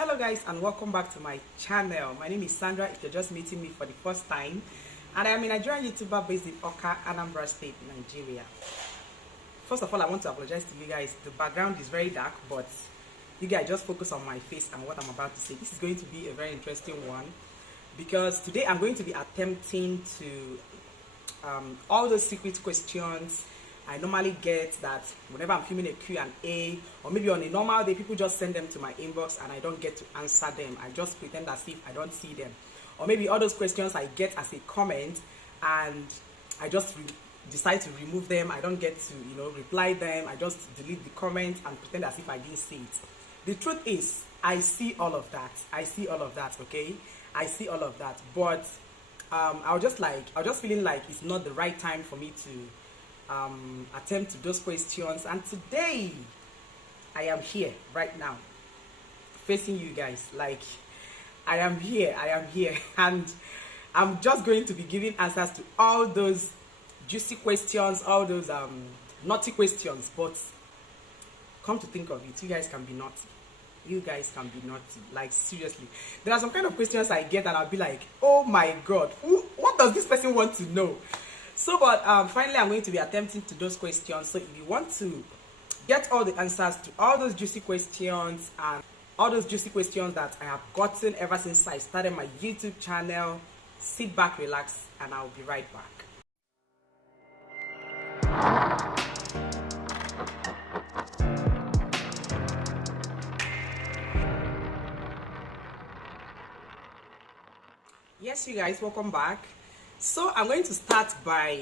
Hello guys, and welcome back to my channel. My name is Sandra if you're just meeting me for the first time, and I am a Nigerian YouTuber based in Awka, Anambra State, Nigeria. First of all, I want to apologize to you guys. The background is very dark, but you guys just focus on my face and what I'm about to say. This is going to be a very interesting one because today I'm going to be attempting to all those secret questions I normally get that whenever I'm filming a Q&A, or maybe on a normal day, people just send them to my inbox and I don't get to answer them. I just pretend as if I don't see them. Or maybe all those questions I get as a comment and I just decide to remove them. I don't get to, reply them. I just delete the comment and pretend as if I didn't see it. The truth is, I see all of that. I see all of that, okay? I see all of that. But I was just feeling like it's not the right time for me to attempt to those questions, and today I am here right now facing you guys. Like I am here and I'm just going to be giving answers to all those juicy questions, all those naughty questions. But come to think of it, you guys can be naughty. You guys can be naughty. Like seriously, there are some kind of questions I get and I'll be like, oh my god, what does this person want to know? So, but finally, I'm going to be attempting to those questions. So, if you want to get all the answers to all those juicy questions and all those juicy questions that I have gotten ever since I started my YouTube channel, sit back, relax, and I'll be right back. Yes, you guys, welcome back. So I'm going to start by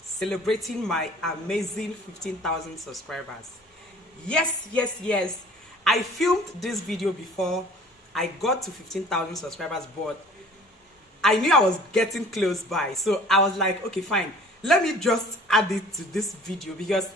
celebrating my amazing 15,000 subscribers. Yes. I filmed this video before I got to 15,000 subscribers, but I knew I was getting close by. So I was like, okay, fine. Let me just add it to this video because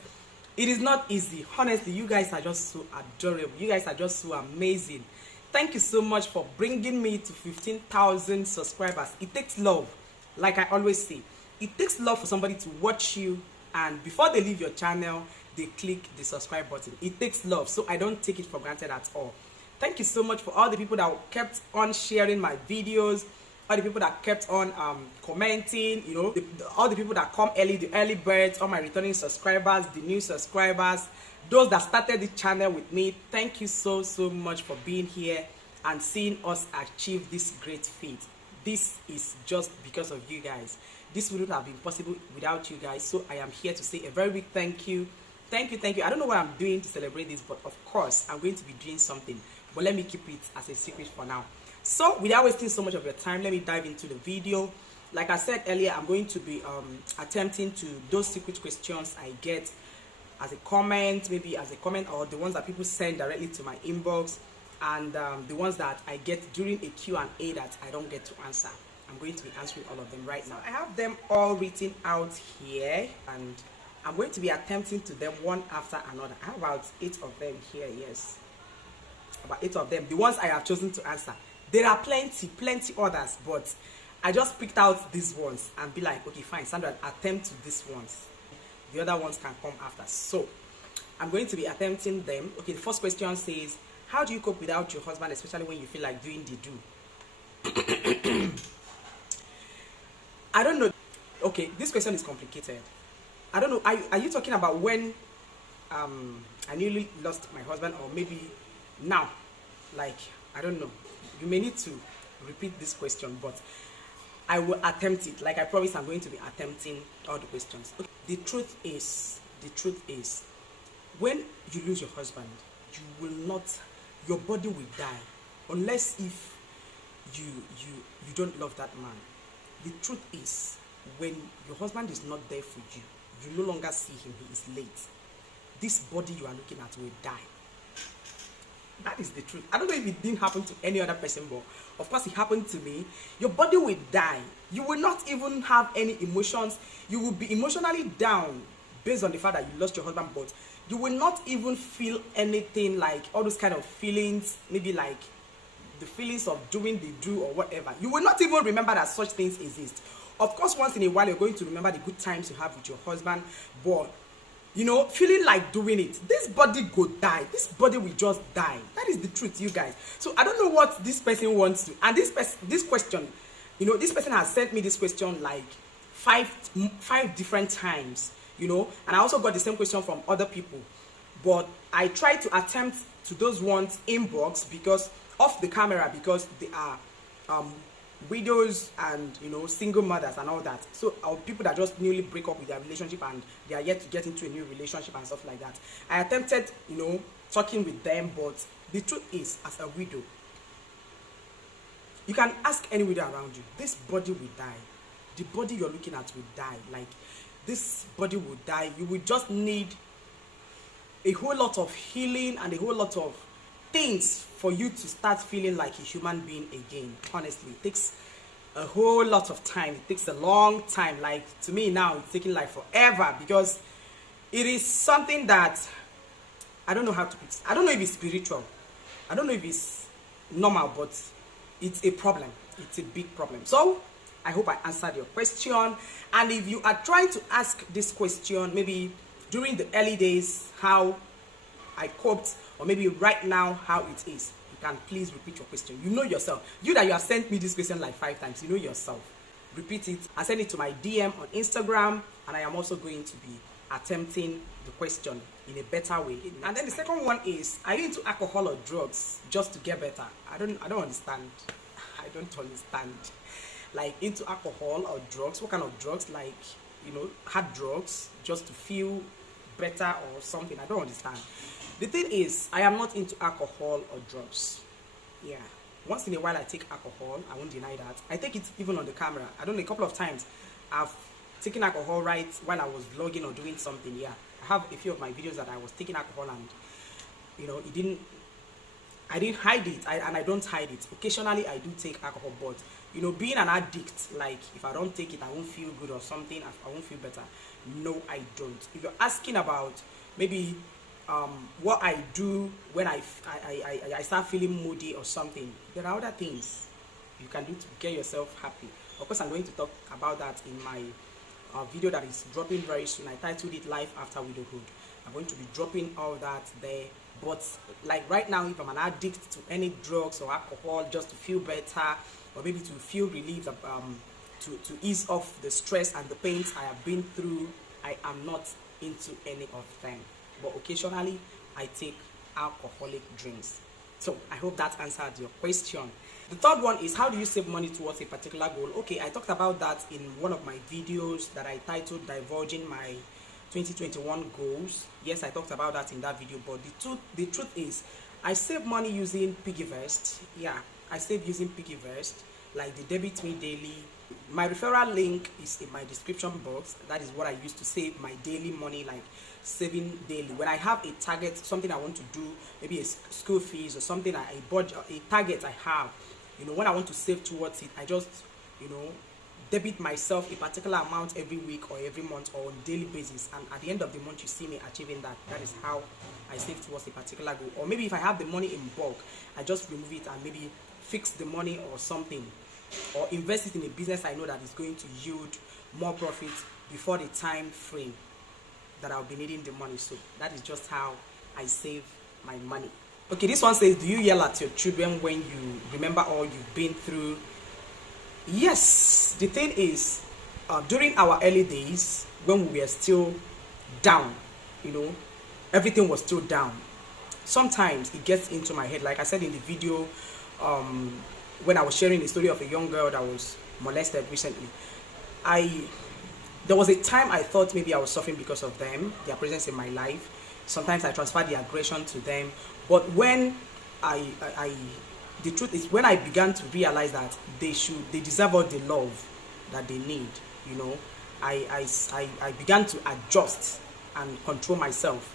it is not easy. Honestly, you guys are just so adorable. You guys are just so amazing. Thank you so much for bringing me to 15,000 subscribers. It takes love. Like I always say, it takes love for somebody to watch you and before they leave your channel, they click the subscribe button. It takes love, so I don't take it for granted at all. Thank you so much for all the people that kept on sharing my videos, all the people that kept on commenting, all the people that come early, the early birds, all my returning subscribers, the new subscribers, those that started the channel with me. Thank you so much for being here and seeing us achieve this great feat. This is just because of you guys. This wouldn't have been possible without you guys. So I am here to say a very big thank you. Thank you. I don't know what I'm doing to celebrate this, but of course I'm going to be doing something. But let me keep it as a secret for now. So without wasting so much of your time, let me dive into the video. Like I said earlier, I'm going to be attempting to those secret questions I get as a comment, maybe as a comment, or the ones that people send directly to my inbox, and the ones that I get during a Q&A that I don't get to answer. I'm going to be answering all of them right now. I have them all written out here and I'm going to be attempting to them one after another. I have about 8 of them here, yes. About 8 of them, the ones I have chosen to answer. There are plenty others, but I just picked out these ones and be like, okay, fine, Sandra, attempt to these ones. The other ones can come after. So I'm going to be attempting them. Okay, the first question says, how do you cope without your husband, especially when you feel like doing the do? I don't know. Okay, this question is complicated. I don't know. Are you talking about when I nearly lost my husband, or maybe now? Like, I don't know. You may need to repeat this question, but I will attempt it. Like I promise, I'm going to be attempting all the questions. Okay. The truth is, when you lose your husband, you will not. Your body will die unless if you don't love that man. The truth is, when your husband is not there for you, you no longer see him, he is late. This body you are looking at will die. That is the truth. I don't know if it didn't happen to any other person, but of course it happened to me. Your body will die. You will not even have any emotions. You will be emotionally down based on the fact that you lost your husband, but you will not even feel anything, like all those kind of feelings, maybe like the feelings of doing the do or whatever. You will not even remember that such things exist. Of course, once in a while, you're going to remember the good times you have with your husband, but you know, feeling like doing it. This body go die. This body will just die. That is the truth, you guys. So I don't know what this person wants to. And this question, you know, this person has sent me this question like five different times, you know, and I also got the same question from other people. But I try to attempt to those ones inbox because off the camera, because they are widows and, you know, single mothers and all that. So people that just newly break up with their relationship and they are yet to get into a new relationship and stuff like that. I attempted, you know, talking with them, but the truth is, as a widow, you can ask any widow around you, this body will die. The body you're looking at will die. Like, this body will die. You will just need a whole lot of healing and a whole lot of things for you to start feeling like a human being again. Honestly, it takes a whole lot of time. It takes a long time. Like, to me now, it's taking like forever, because it is something that I don't know how to put it. I don't know if it's spiritual, I don't know if it's normal, but it's a problem. It's a big problem. So I hope I answered your question. And if you are trying to ask this question, maybe during the early days, how I coped, or maybe right now how it is, you can please repeat your question. You know yourself. You that you have sent me this question like 5 times, you know yourself. Repeat it and send it to my DM on Instagram, and I am also going to be attempting the question in a better way. And then the second one is, are you into alcohol or drugs just to get better? I don't understand. I don't understand. Like, into alcohol or drugs? What kind of drugs? Like, you know, hard drugs just to feel better or something? I don't understand. The thing is, I am not into alcohol or drugs. Yeah, once in a while I take alcohol. I won't deny that. I take it even on the camera. I don't know, a couple of times I've taken alcohol right while I was vlogging or doing something. Yeah, I have a few of my videos that I was taking alcohol, and, you know, I didn't hide it, and I don't hide it. Occasionally I do take alcohol, but, you know, being an addict, like, if I don't take it, I won't feel good or something, I won't feel better. No, I don't. If you're asking about maybe what I do when I start feeling moody or something, there are other things you can do to get yourself happy. Of course, I'm going to talk about that in my video that is dropping very soon. I titled it Life After Widowhood. I'm going to be dropping all that there. But like right now, if I'm an addict to any drugs or alcohol just to feel better, or maybe to feel relieved, to ease off the stress and the pains I have been through, I am not into any of them. But occasionally I take alcoholic drinks. So I hope that answered your question. The third one is, how do you save money towards a particular goal? Okay, I talked about that in one of my videos that I titled Divulging My 2021 Goals. Yes, I talked about that in that video, but the truth is, I save money using PiggyVest. Yeah, I save using PiggyVest, like the debit me daily. My referral link is in my description box. That is what I use to save my daily money, like saving daily. When I have a target, something I want to do, maybe a school fees or something, a budget, a target I have, you know, when I want to save towards it, I just, you know, debit myself a particular amount every week or every month or on a daily basis, and at the end of the month you see me achieving that. That is how I save towards a particular goal. Or maybe if I have the money in bulk, I just remove it and maybe fix the money or something, or invest it in a business I know that is going to yield more profit before the time frame that I'll be needing the money. So that is just how I save my money. Okay, this one says, do you yell at your children when you remember all you've been through? Yes, the thing is, during our early days, when we were still down, you know, everything was still down, sometimes it gets into my head. Like I said in the video, when I was sharing the story of a young girl that was molested recently, there was a time I thought maybe I was suffering because of them, their presence in my life. Sometimes I transferred the aggression to them. But when the truth is, when I began to realize that they deserve all the love that they need, you know, I began to adjust and control myself,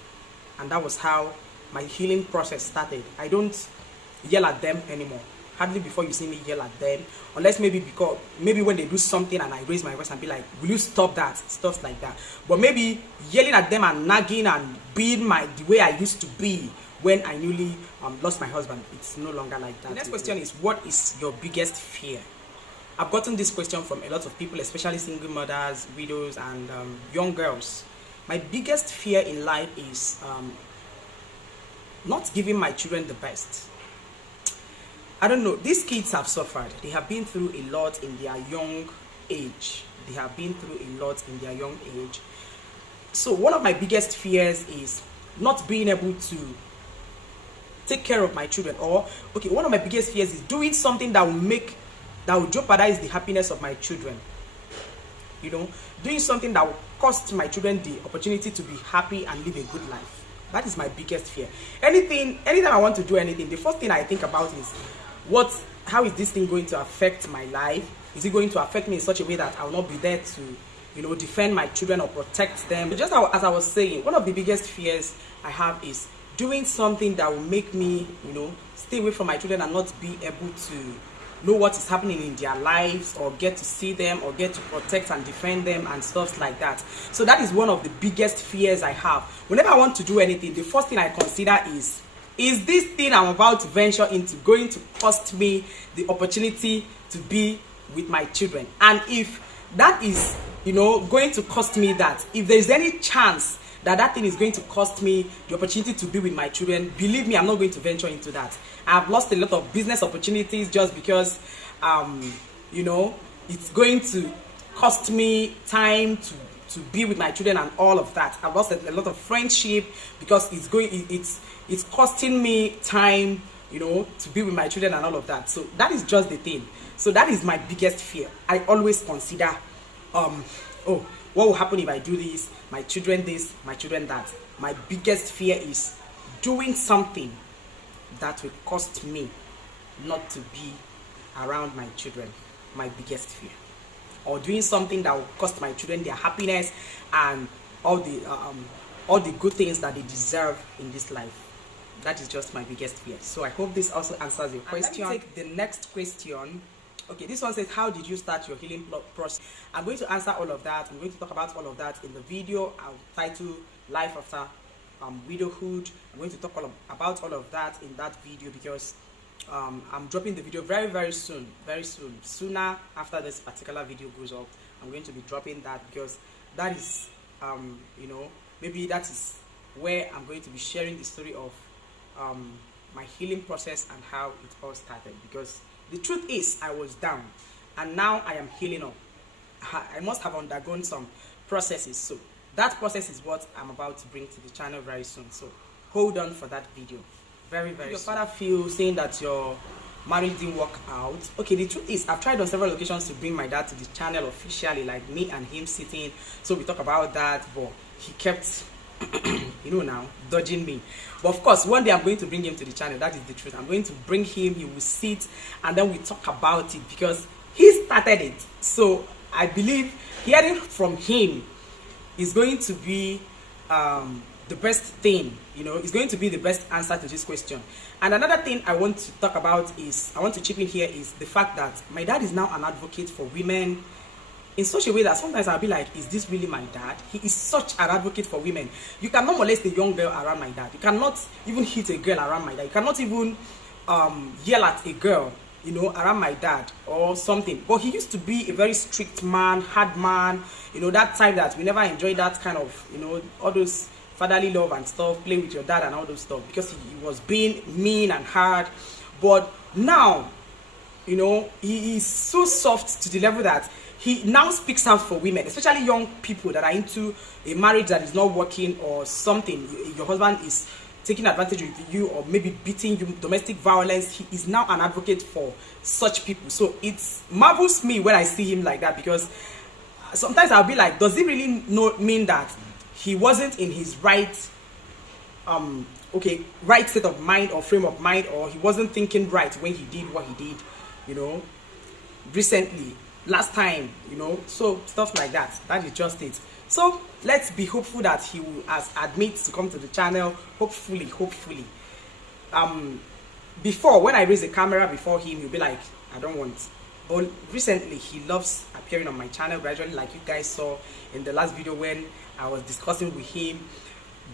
and that was how my healing process started. I don't yell at them anymore. Hardly before you see me yell at them, unless maybe when they do something and I raise my voice and be like, will you stop that, stuff like that. But maybe yelling at them and nagging and being the way I used to be when I newly lost my husband, it's no longer like that. The next question is, what is your biggest fear? I've gotten this question from a lot of people, especially single mothers, widows, and young girls. My biggest fear in life is not giving my children the best. I don't know, these kids have suffered. They have been through a lot in their young age. They have been through a lot in their young age. So one of my biggest fears is not being able to take care of my children. Or, okay, one of my biggest fears is doing something that will jeopardize the happiness of my children. You know, doing something that will cost my children the opportunity to be happy and live a good life. That is my biggest fear. Anytime I want to do anything, the first thing I think about is how is this thing going to affect my life? Is it going to affect me in such a way that I will not be there to, you know, defend my children or protect them? Just as I was saying, one of the biggest fears I have is doing something that will make me, you know, stay away from my children and not be able to know what is happening in their lives, or get to see them, or get to protect and defend them and stuff like that. So that is one of the biggest fears I have. Whenever I want to do anything, the first thing I consider is this thing I'm about to venture into going to cost me the opportunity to be with my children? And if that is, you know, going to cost me that, if there's any chance that thing is going to cost me the opportunity to be with my children, believe me, I'm not going to venture into that. I've lost a lot of business opportunities just because, you know, it's going to cost me time to be with my children and all of that. I've lost a lot of friendship because it's costing me time, you know, to be with my children and all of that. So that is just the thing. So that is my biggest fear. I always consider, oh, what will happen if I do this? My children this, my children that. My biggest fear is doing something that will cost me not to be around my children. My biggest fear. Or doing something that will cost my children their happiness and all the good things that they deserve in this life. That is just my biggest fear. So I hope this also answers your question. Let me take the next question. Okay, this one says, how did you start your healing process? I'm going to answer all of that. I'm going to talk about all of that in the video. I'll title Life After Widowhood. I'm going to talk about all of that in that video because I'm dropping the video very soon. Sooner after this particular video goes up, I'm going to be dropping that because that is, you know, maybe that is where I'm going to be sharing the story of my healing process and how it all started. Because the truth is, I was down and now I am healing up. I must have undergone some processes. So that process is what I'm about to bring to the channel very soon. So hold on for that video. Very soon. Your father feels saying that your marriage didn't work out. Okay, the truth is, I've tried on several occasions to bring my dad to the channel officially, like me and him sitting. So we talk about that, but he kept you know, now dodging me. But of course, one day I'm going to bring him to the channel. That is the truth. I'm going to bring him, he will sit, and then we talk about it because he started it. So I believe hearing from him is going to be the best thing, you know, it's going to be the best answer to this question. And another thing I want to talk about is, I want to chip in here, is the fact that my dad is now an advocate for women in such a way that sometimes I'll be like, is this really my dad? He is such an advocate for women. You cannot molest a young girl around my dad. You cannot even hit a girl around my dad. You cannot even yell at a girl, you know, around my dad or something. But he used to be a very strict man, hard man, you know, that type that we never enjoyed that kind of, you know, all those fatherly love and stuff, play with your dad and all those stuff, because he was being mean and hard. But now, you know, he is so soft to the level that he now speaks out for women, especially young people that are into a marriage that is not working or something. Your husband is taking advantage of you or maybe beating you, domestic violence. He is now an advocate for such people. So it marvels me when I see him like that, because sometimes I'll be like, does it really mean that he wasn't in his right right state of mind or frame of mind, or he wasn't thinking right when he did what he did, you know, recently, last time, you know? So stuff like that. That is just it. So let's be hopeful that he will admit to come to the channel. Hopefully. Before, when I raise the camera before him, he'll be like, I don't want. But recently he loves appearing on my channel gradually, like you guys saw in the last video when I was discussing with him.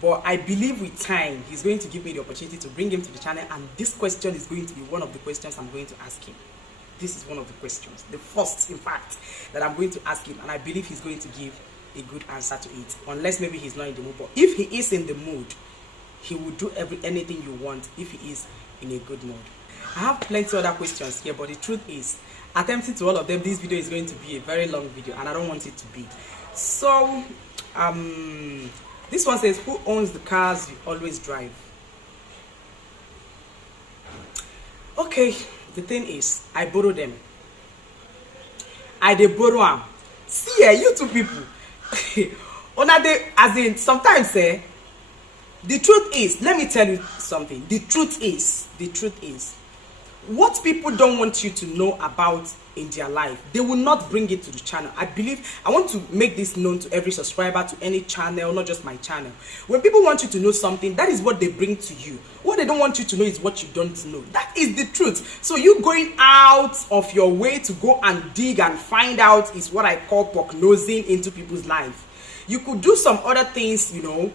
But I believe with time he's going to give me the opportunity to bring him to the channel, and this question is going to be one of the questions I'm going to ask him. This is one of the questions, the first in fact, that I'm going to ask him, and I believe he's going to give a good answer to it, unless maybe he's not in the mood. But if he is in the mood, he will do anything you want if he is in a good mood. I have plenty of other questions here, but the truth is, attempting to all of them, this video is going to be a very long video, and I don't want it to be. So this one says, who owns the cars you always drive? Okay, the thing is, I borrow them. I dey borrow them. See, you two people. As in, sometimes, the truth is, let me tell you something. The truth is, what people don't want you to know about in their life, they will not bring it to the channel. I want to make this known to every subscriber, to any channel, not just my channel. When people want you to know something, that is what they bring to you. What they don't want you to know is what you don't know. That is the truth. So you going out of your way to go and dig and find out is what I call prognosing into people's life. You could do some other things, you know,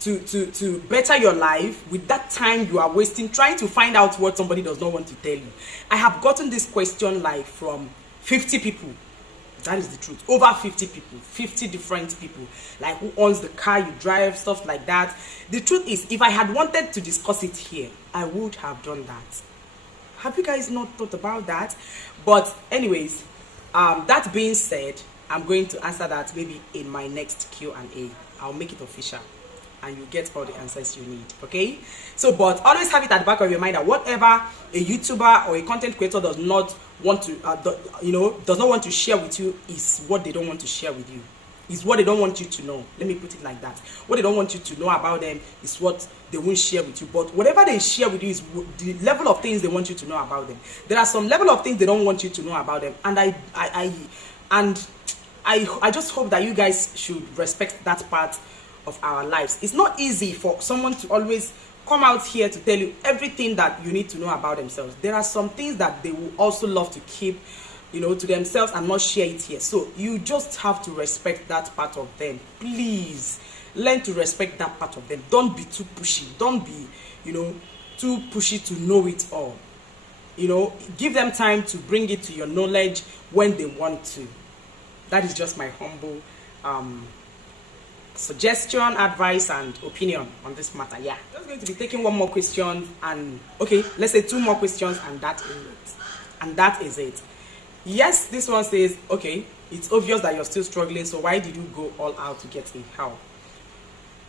to better your life with that time you are wasting trying to find out what somebody does not want to tell you. I have gotten this question like from 50 people. That is the truth. Over 50 people, 50 different people, like who owns the car you drive, stuff like that. The truth is, if I had wanted to discuss it here, I would have done that. Have you guys not thought about that? But anyways, that being said, I'm going to answer that maybe in my next Q&A. I'll make it official, and you get all the answers you need. Okay, so but always have it at the back of your mind that whatever a YouTuber or a content creator does not want to does not want to share with you is what they don't want to share with you, is what they don't want you to know. Let me put it like that. What they don't want you to know about them is what they won't share with you. But whatever they share with you is the level of things they want you to know about them. There are some level of things they don't want you to know about them, and I just hope that you guys should respect that part of our lives. It's not easy for someone to always come out here to tell you everything that you need to know about themselves. There are some things that they will also love to keep, you know, to themselves and not share it here. So you just have to respect that part of them. Please learn to respect that part of them. Don't be too pushy. Don't be, you know, too pushy to know it all. You know, give them time to bring it to your knowledge when they want to. That is just my humble suggestion, advice, and opinion on this matter. Yeah, I'm just going to be taking one more question, and okay, let's say two more questions, and that is it. Yes, this one says, okay, it's obvious that you're still struggling, so why did you go all out to get a help?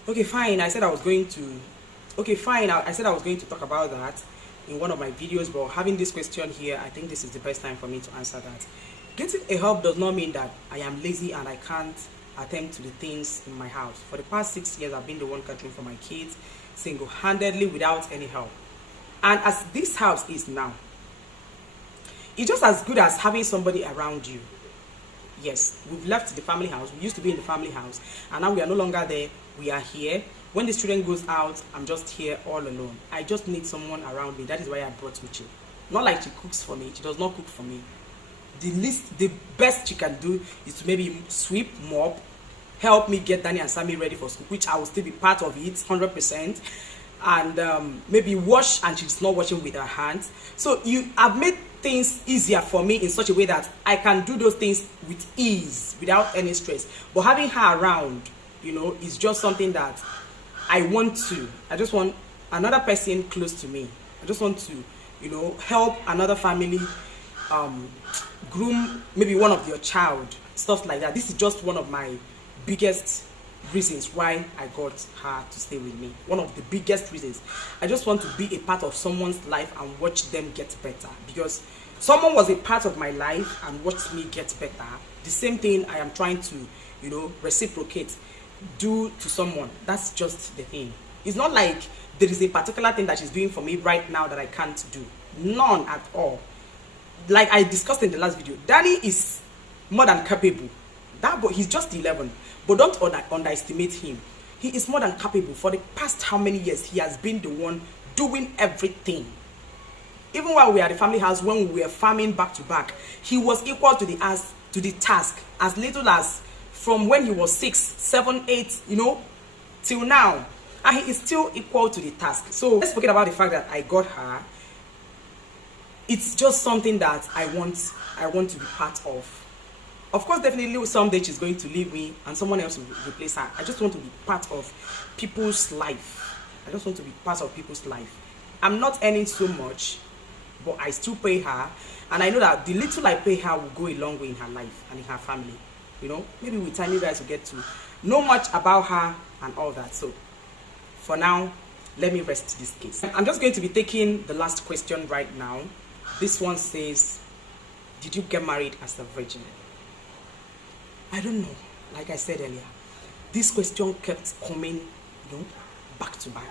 Okay, fine. I said I was going to talk about that in one of my videos, but having this question here, I think this is the best time for me to answer that. Getting a help does not mean that I am lazy and I can't attend to the things in my house. For the past 6 years, I've been the one catering for my kids single-handedly without any help. And as this house is now, it's just as good as having somebody around you. Yes, we've left the family house. We used to be in the family house, and now we are no longer there. We are here. When the student goes out, I'm just here all alone. I just need someone around me. That is why I brought UCHE. Not like she cooks for me. She does not cook for me. The best she can do is to maybe sweep, mop, help me get Danny and Sammy ready for school, which I will still be part of it 100%, and maybe wash, and she's not washing with her hands. So you have made things easier for me in such a way that I can do those things with ease without any stress. But having her around, you know, is just something that I want to. I just want another person close to me. I just want to, you know, help another family groom maybe one of your child, stuff like that. This is just one of my biggest reasons why I got her to stay with me. One of the biggest reasons. I just want to be a part of someone's life and watch them get better, because someone was a part of my life and watched me get better. The same thing I am trying to, you know, reciprocate, do to someone. That's just the thing. It's not like there is a particular thing that she's doing for me right now that I can't do. None at all. Like I discussed in the last video, Danny is more than capable. That boy, he's just 11, but don't underestimate him. He is more than capable. For the past how many years, he has been the one doing everything. Even while we are at the family house, when we were farming back to back, he was equal to the task as little as from when he was 6, 7, 8, you know, till now, and he is still equal to the task. So let's forget about the fact that I got her. It's just something that I want to be part of. Of course, definitely someday she's going to leave me and someone else will replace her. I just want to be part of people's life. I just want to be part of people's life. I'm not earning so much, but I still pay her, and I know that the little I pay her will go a long way in her life and in her family. You know, maybe with time you guys will get to know much about her and all that. So for now, let me rest this case. I'm just going to be taking the last question right now. This one says, did you get married as a virgin? I don't know. Like I said earlier, this question kept coming, you know, back to back.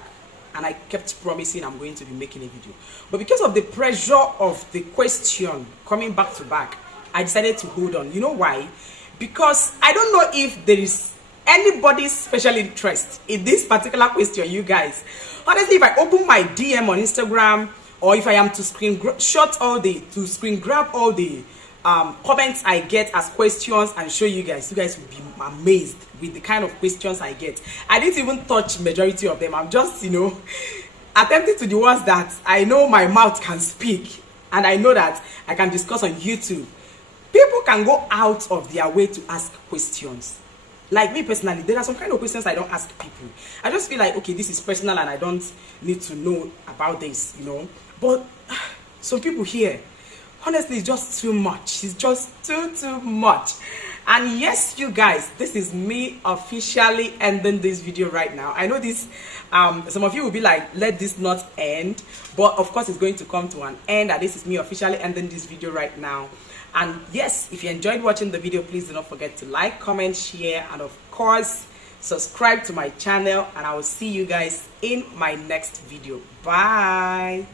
And I kept promising I'm going to be making a video. But because of the pressure of the question coming back to back, I decided to hold on. You know why? Because I don't know if there is anybody's special interest in this particular question, you guys. Honestly, if I open my DM on Instagram, or if I am to screen grab all the comments I get as questions and show you guys will be amazed with the kind of questions I get. I didn't even touch majority of them. I'm just, you know, attempting to the ones that I know my mouth can speak and I know that I can discuss on YouTube. People can go out of their way to ask questions. Like me personally, there are some kind of questions I don't ask people. I just feel like, okay, this is personal and I don't need to know about this, you know. But some people here, honestly, it's just too much. It's just too much. And yes, you guys, this is me officially ending this video right now. I know this, some of you will be like, let this not end. But of course, it's going to come to an end. And this is me officially ending this video right now. And yes, if you enjoyed watching the video, please do not forget to like, comment, share, and of course, subscribe to my channel. And I will see you guys in my next video. Bye.